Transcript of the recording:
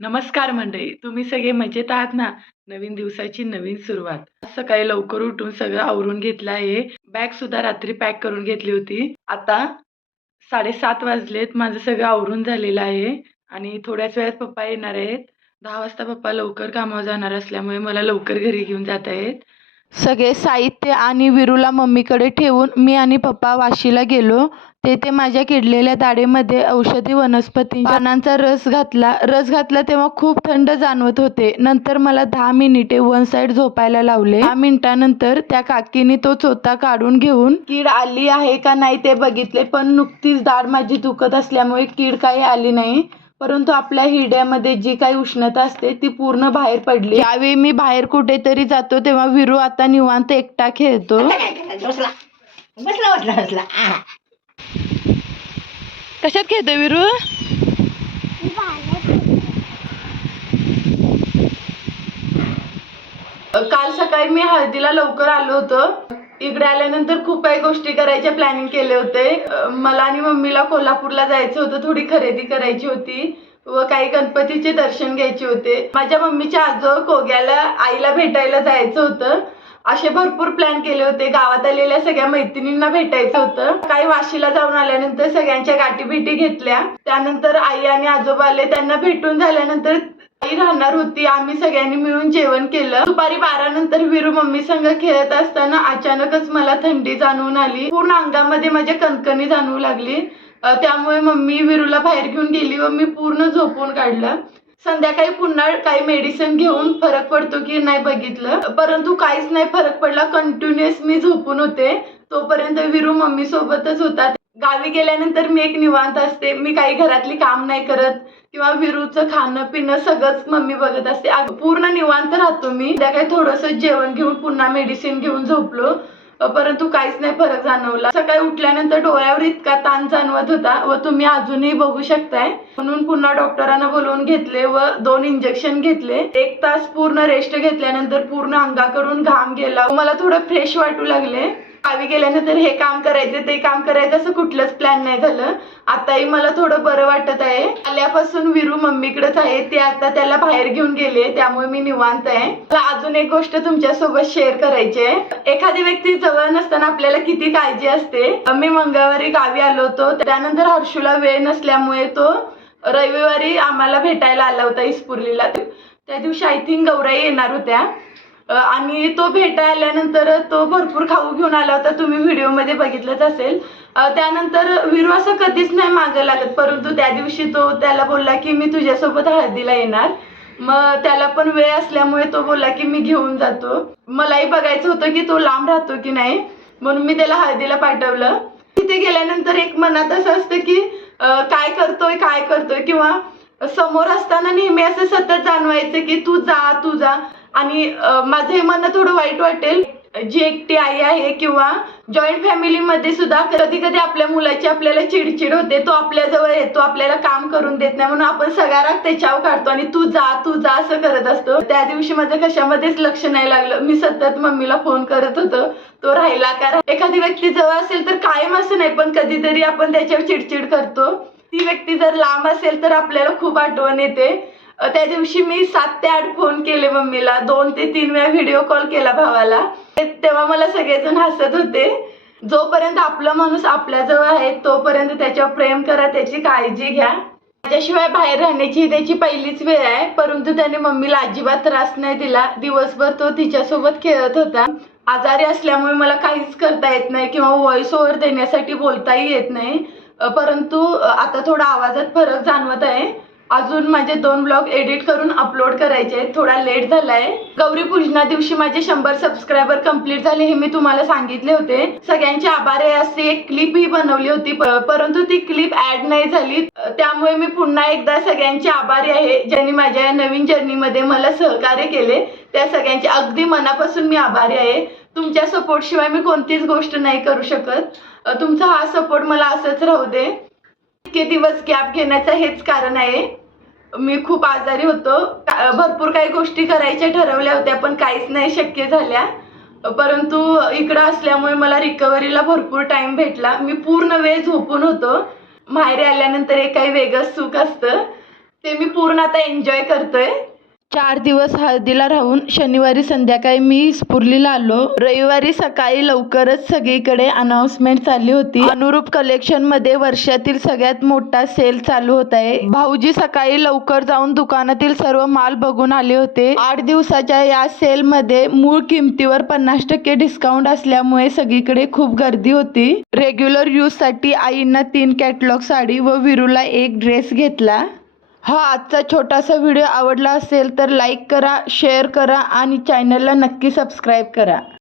नमस्कार मंडळी तुम्ही सगळे मजेत आहात ना? नवीन दिवसाची नवीन सुरुवात. सकाळी लवकर उठून सगळं आवरून घेतलं आहे. बॅग सुद्धा रात्री पॅक करून घेतली होती. आता साडेसात वाजलेत. माझं सगळं आवरून झालेलं आहे. आणि थोड्याच वेळात पप्पा येणार आहेत. दहा वाजता पप्पा लवकर कामावर जाणार असल्यामुळे मला लवकर घरी घेऊन जात आहेत. सगळे साहित्य आणि विरूला मम्मीकडे ठेवून मी आणि पप्पा वाशीला गेलो. तेथे माझ्या किडलेल्या दाढेमध्ये औषधी वनस्पती पानांचा रस घातला. रस घातला तेव्हा खूप थंड जाणवत होते. नंतर मला दहा मिनिटे वन साइड झोपायला लावले. दहा मिनिटानंतर त्या काकीने तो चोथा काढून घेऊन कीड आली आहे का नाही ते बघितले पण नुकतीच दाढ माझी दुखत असल्यामुळे कीड काही आली नाही. परंतु आपल्या हिरड्यामध्ये जी काही उष्णता असते ती पूर्ण बाहेर पडली. यावेळी मी बाहेर कुठेतरी जातो तेव्हा विरू आता निवांत एकटा खेळतो. बसला. बसला बसला बसला. आ. कशात खेळतोय विरू? काल सकाळी मी हळदीला लवकर आलो होतो. इकडे आल्यानंतर खूप काही गोष्टी करायच्या प्लॅनिंग केले होते. मला आणि मम्मीला कोल्हापूरला जायचं होतं थोडी खरेदी करायची होती व काही गणपतीचे दर्शन घ्यायचे होते. माझ्या मम्मीच्या आजो कोग्याला आईला भेटायला जायचं होतं. असे भरपूर प्लॅन केले होते. गावात आलेल्या सगळ्या मैत्रिणींना भेटायचं होतं. काही वाशीला जाऊन आल्यानंतर सगळ्यांच्या गाठी भेटी घेतल्या. त्यानंतर आई आणि आजोबा आले त्यांना भेटून झाल्यानंतर राहणार होती. आम्ही सगळ्यांनी मिळून जेवण केलं. दुपारी बारा नंतर विरू मम्मी संग खेळत असताना अचानकच मला थंडी जाणवून आली. पूर्ण अंगामध्ये माझ्या कणकणी जाणवू लागली. त्यामुळे मम्मी विरूला बाहेर घेऊन गेली व मी पूर्ण झोपून काढलं. संध्याकाळी पुन्हा काही मेडिसिन घेऊन फरक पडतो की नाही बघितलं. परंतु काहीच नाही फरक पडला. कंटिन्युअस मी झोपून होते. तोपर्यंत विरू मम्मी सोबतच होता. गावी गेल्यानंतर मी एक निवांत असते. मी काही घरातली काम नाही करत किंवा विरूचं खाणं पिणं सगळंच मम्मी बघत असते. पूर्ण निवांत राहतो मी. त्या काही थोडंसं जेवण घेऊन पुन्हा मेडिसिन घेऊन झोपलो. परंतु काहीच नाही फरक जाणवला. सकाळी उठल्यानंतर डोळ्यावर इतका ताण जाणवत होता व तुम्ही अजूनही बघू शकताय. म्हणून पुन्हा डॉक्टरांना बोलवून घेतले व दोन इंजेक्शन घेतले. एक तास पूर्ण रेस्ट घेतल्यानंतर पूर्ण अंगाकडून घाम गेला. मला थोडं फ्रेश वाटू लागले. गावी गेल्यानंतर हे काम करायचे ते काम करायचं असं कुठलंच प्लॅन नाही झालं. आताही मला थोडं बरं वाटत आहे. आल्यापासून विरू मम्मीकडेच आहे. ते आता त्याला बाहेर घेऊन गेले त्यामुळे मी निवांत आहे. मला अजून एक गोष्ट तुमच्यासोबत शेअर करायची आहे. एखादी व्यक्ती जवळ नसताना आपल्याला किती काळजी असते? मी मंगळवारी गावी आलो होतो. त्यानंतर हर्षूला वेळ नसल्यामुळे तो रविवारी आम्हाला भेटायला आला होता इस्पुर्लीला. त्या दिवशी आय थिंक गौराई येणार होत्या. आणि तो भेटा आल्यानंतर तो भरपूर खाऊ घेऊन आला होता. तुम्ही व्हिडिओमध्ये बघितलंच असेल. त्यानंतर विरू असं कधीच नाही मागं लागत. परंतु त्या दिवशी तो त्याला बोलला की मी तुझ्यासोबत हळदीला येणार. मग त्याला पण वेळ असल्यामुळे तो बोलला की मी घेऊन जातो. मलाही बघायचं होतं की तो लांब राहतो की नाही. म्हणून मी त्याला हळदीला पाठवलं. तिथे गेल्यानंतर एक मनात असं असतं की काय करतोय काय करतोय? किंवा समोर असताना नेहमी असं सतत जाणवायचं की तू जा तू जा. आणि माझं हे म्हणणं थोडं वाईट वाटेल. जी एकटी आई आहे किंवा जॉईंट फॅमिलीमध्ये सुद्धा कधी कधी आपल्या मुलाची आपल्याला चिडचिड होते तो आपल्याजवळ येतो आपल्याला काम करून देत नाही म्हणून आपण सगळा राग त्याच्यावर काढतो आणि तू जा तू जा असं करत असतो. त्या दिवशी माझं कशामध्येच लक्ष नाही लागलं. मी सतत मम्मीला फोन करत होतो. तो राहिला का? एखादी व्यक्ती जवळ असेल तर कायम असं नाही पण कधीतरी आपण त्याच्यावर चिडचिड करतो. ती व्यक्ती जर लांब असेल तर आपल्याला खूप आठवण येते. त्या दिवशी मी सात ते आठ फोन केले मम्मीला. दोन ते तीन वेळा व्हिडिओ कॉल केला भावाला. तेव्हा मला सगळेजण हसत होते. जोपर्यंत आपला माणूस आपल्याजवळ आहे तोपर्यंत त्याच्यावर प्रेम करा त्याची काळजी घ्या. त्याच्याशिवाय बाहेर राहण्याची त्याची पहिलीच वेळ आहे. परंतु त्याने मम्मीला अजिबात त्रास नाही दिला. दिवसभर तो तिच्यासोबत खेळत होता. आजारी असल्यामुळे मला काहीच करता येत नाही किंवा व्हॉइस ओव्हर देण्यासाठी बोलताही येत नाही. परंतु आता थोडा आवाजात फरक जाणवत आहे. अजून माझे दोन ब्लॉग एडिट करून अपलोड करायचे थोडा लेट झालाय. गौरी पूजना दिवशी माझे शंभर सबस्क्रायबर कंप्लीट झाले हे मी तुम्हाला सांगितले होते. सगळ्यांचे आभार आहे. असे एक क्लिप ही बनवली होती. परंतु ती क्लिप ऍड नाही झाली. त्यामुळे मी पुन्हा एकदा सगळ्यांचे आभारी आहे. ज्यांनी माझ्या या नवीन जर्नीमध्ये मला सहकार्य केले त्या सगळ्यांचे अगदी मनापासून मी आभारी आहे. तुमच्या सपोर्ट शिवाय मी कोणतीच गोष्ट नाही करू शकत. तुमचा हा सपोर्ट मला असंच राहू दे. इतके दिवस गॅप घेण्याचं हेच कारण आहे. मी खूप आजारी होतो. भरपूर काही गोष्टी करायच्या ठरवल्या होत्या पण काहीच नाही शक्य झाल्या. परंतु इकडं असल्यामुळे मला रिकव्हरीला भरपूर टाइम भेटला. मी पूर्ण वेळ झोपून होतो. माहेरी आल्यानंतर एक काही वेगळंच सुख असतं. ते मी पूर्ण आता एन्जॉय करतोय. चार दिवस हळदीला राहून शनिवारी संध्याकाळी मी स्फुर्लीला आलो. रविवारी सकाळी लवकरच सगळीकडे अनाउन्समेंट चालली होती. अनुरूप कलेक्शनमध्ये वर्षातील सगळ्यात मोठा सेल चालू होत आहे. भाऊजी सकाळी लवकर जाऊन दुकानातील सर्व माल बघून आले होते. आठ दिवसाच्या या सेल मध्ये मूळ किमतीवर पन्नास टक्के डिस्काउंट असल्यामुळे सगळीकडे खूप गर्दी होती. रेग्युलर यूजसाठी आईंना तीन कॅटलॉग साडी व विरूला एक ड्रेस घेतला. हा आजचा छोटासा व्हिडिओ आवडला असेल तर लाईक करा शेअर करा आणि चॅनलला नक्की सबस्क्राईब करा.